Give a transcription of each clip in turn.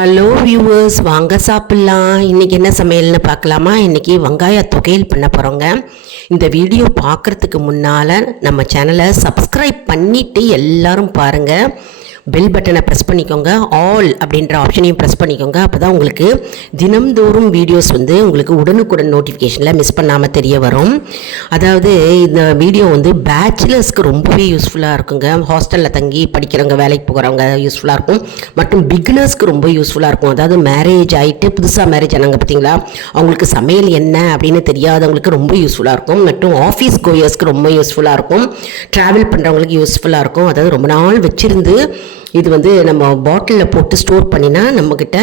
Hello viewers, வாங்க சாப்பிட்லாம். இன்றைக்கி என்ன சமையல்னு பார்க்கலாமா? இன்றைக்கி வெங்காய தொகையல் பண்ண போகிறோங்க. இந்த வீடியோ பார்க்குறதுக்கு முன்னால் நம்ம சேனலை சப்ஸ்கிரைப் பண்ணிவிட்டு எல்லோரும் பாருங்கள். பெல் பட்டனை ப்ரெஸ் பண்ணிக்கோங்க, ஆல் அப்படின்ற ஆப்ஷனையும் ப்ரெஸ் பண்ணிக்கோங்க. அப்போ தான் உங்களுக்கு தினம்தோறும் வீடியோஸ் வந்து உங்களுக்கு உடனுக்குடன் நோட்டிஃபிகேஷனில் மிஸ் பண்ணாமல் தெரிய வரும். அதாவது இந்த வீடியோ வந்து பேச்சுலர்ஸ்க்கு ரொம்பவே யூஸ்ஃபுல்லாக இருக்குங்க. ஹாஸ்டலில் தங்கி படிக்கிறவங்க, வேலைக்கு போகிறவங்க யூஸ்ஃபுல்லாக இருக்கும். மற்றும் பிகினர்ஸ்க்கு ரொம்ப யூஸ்ஃபுல்லாக இருக்கும். அதாவது மேரேஜ் ஆகிட்டு புதுசாக மேரேஜ் ஆனாங்க பார்த்தீங்களா, அவங்களுக்கு சமையல் என்ன அப்படின்னு தெரியாதவங்களுக்கு ரொம்ப யூஸ்ஃபுல்லாக இருக்கும். மற்றும் ஆஃபீஸ் கோயர்ஸ்க்கு ரொம்ப யூஸ்ஃபுல்லாக இருக்கும். ட்ராவல் பண்ணுறவங்களுக்கு யூஸ்ஃபுல்லாக இருக்கும். அதாவது ரொம்ப நாள் வச்சுருந்து இது வந்து நம்ம பாட்டிலில் போட்டு ஸ்டோர் பண்ணினா நம்மக்கிட்ட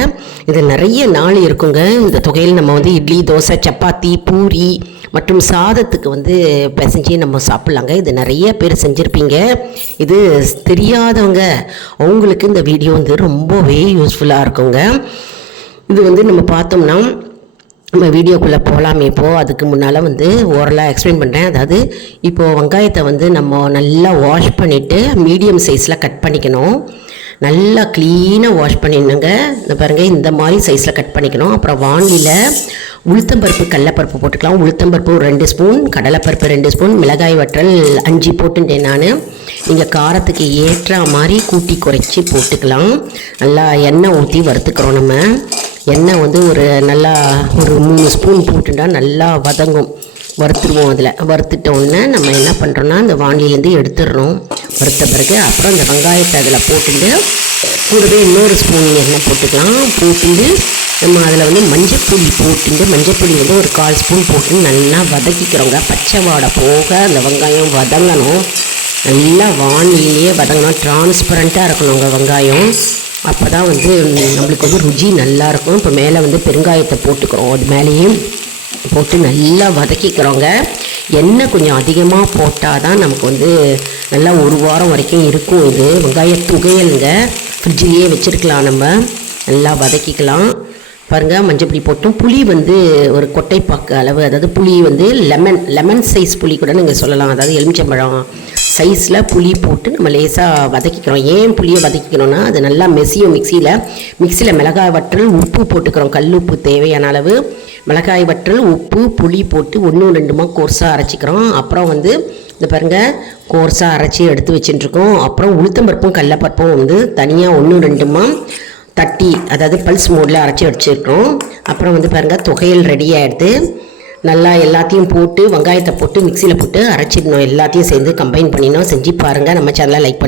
இது நிறைய நாள் இருக்குங்க. இந்த தொகையில் நம்ம வந்து இட்லி, தோசை, சப்பாத்தி, பூரி மற்றும் சாதத்துக்கு வந்து பிசைஞ்சு நம்ம சாப்பிட்லாங்க. இது நிறைய பேர் செஞ்சுருப்பீங்க. இது தெரியாதவங்க அவங்களுக்கு இந்த வீடியோ வந்து ரொம்பவே யூஸ்ஃபுல்லாக இருக்குங்க. இது வந்து நம்ம பார்த்தோம்னா நம்ம வீடியோக்குள்ளே போகலாமே. இப்போது அதுக்கு முன்னால் வந்து ஓரலாக எக்ஸ்பிளைன் பண்ணுறேன். அதாவது இப்போது வெங்காயத்தை வந்து நம்ம நல்லா வாஷ் பண்ணிவிட்டு மீடியம் சைஸில் கட் பண்ணிக்கணும். நல்லா க்ளீனாக வாஷ் பண்ணிடணுங்க. இந்த பாருங்கள், இந்த மாதிரி சைஸில் கட் பண்ணிக்கணும். அப்புறம் வானிலையில் உளுத்தம்பருப்பு, கடலைப்பருப்பு போட்டுக்கலாம். உளுத்தம்பருப்பு 2 ஸ்பூன், கடலைப்பருப்பு 2 ஸ்பூன், மிளகாய் வற்றல் 5 போட்டுட்டேன் நான். நீங்கள் காரத்துக்கு ஏற்ற மாதிரி கூட்டி குறைச்சி போட்டுக்கலாம். நல்லா எண்ணெய் ஊற்றி வறுத்துக்கிறோம். நம்ம எண்ணெய் வந்து ஒரு 3 ஸ்பூன் போட்டுட்டா நல்லா வதங்கும். வறுத்துருவோம். அதில் வறுத்துட்ட உடனே நம்ம என்ன பண்ணுறோன்னா இந்த வானிலேருந்து எடுத்துடுறோம். வறுத்த பிறகு அப்புறம் இந்த வெங்காயத்தை அதில் போட்டுட்டு கூடவே இன்னொரு ஸ்பூன் எண்ணெய் போட்டுக்கலாம். போட்டுட்டு நம்ம அதில் வந்து மஞ்சப்பொடி போட்டுட்டு, மஞ்சப்பொடி வந்து ஒரு 1/4 ஸ்பூன் போட்டு நல்லா வதக்கிக்கிறோங்க. பச்சை வாடை போக அந்த வெங்காயம் வதங்கணும். நல்லா வானிலேயே வதங்கணும். டிரான்ஸ்பரண்ட்டாக இருக்கணுங்க வெங்காயம். அப்போ தான் வந்து நம்மளுக்கு வந்து ருச்சி நல்லாயிருக்கும். இப்போ மேலே வந்து பெருங்காயத்தை போட்டுக்கிறோம். அது மேலேயே போட்டு நல்லா வதக்கிக்கிறோங்க. எண்ணெய் கொஞ்சம் அதிகமாக போட்டால் தான் நமக்கு வந்து நல்லா 1 வாரம் வரைக்கும் இருக்கும். இது வெங்காய துவையலுங்க. ஃப்ரிட்ஜிலேயே வச்சுருக்கலாம். நம்ம நல்லா வதக்கிக்கலாம். பாருங்கள், மஞ்சப்பொடி போட்டும். புளி வந்து ஒரு கொட்டைப்பாக்கு அளவு, அதாவது புளி வந்து லெமன் சைஸ் புளி கூட நீங்கள் சொல்லலாம். அதாவது எலுமிச்சம்பழம் சைஸில் புளி போட்டு நம்ம லேசாக வதக்கிக்கிறோம். ஏன் புளியை வதக்கிக்கிறோன்னா அது நல்லா மெசியும். மிக்சியில் மிளகாய் வற்றல், உப்பு போட்டுக்கிறோம். கல் உப்பு தேவையான அளவு, மிளகாய் வற்றல், உப்பு, புளி போட்டு 1 2 கோர்ஸாக அரைச்சிக்கிறோம். அப்புறம் வந்து இந்த பாருங்கள், கோர்ஸாக அரைச்சி எடுத்து வச்சுட்டுருக்கோம். அப்புறம் உளுத்தம்பருப்பும் கடலைப்பருப்பும் வந்து தனியாக 1 2 தட்டி, அதாவது பல்ஸ் மோடில் அரைச்சி வச்சுருக்கோம். அப்புறம் வந்து பாருங்கள், தொகையல் ரெடி ஆகிடுது. நல்லா எல்லாத்தையும் போட்டு வெங்காயத்தை போட்டு மிக்சியில் போட்டு அரைச்சிடணும். எல்லாத்தையும் சேர்ந்து கம்பைன் பண்ணிடணும். செஞ்சு பாருங்கள். நம்ம சேனலை லைக் பண்ணுங்கள்.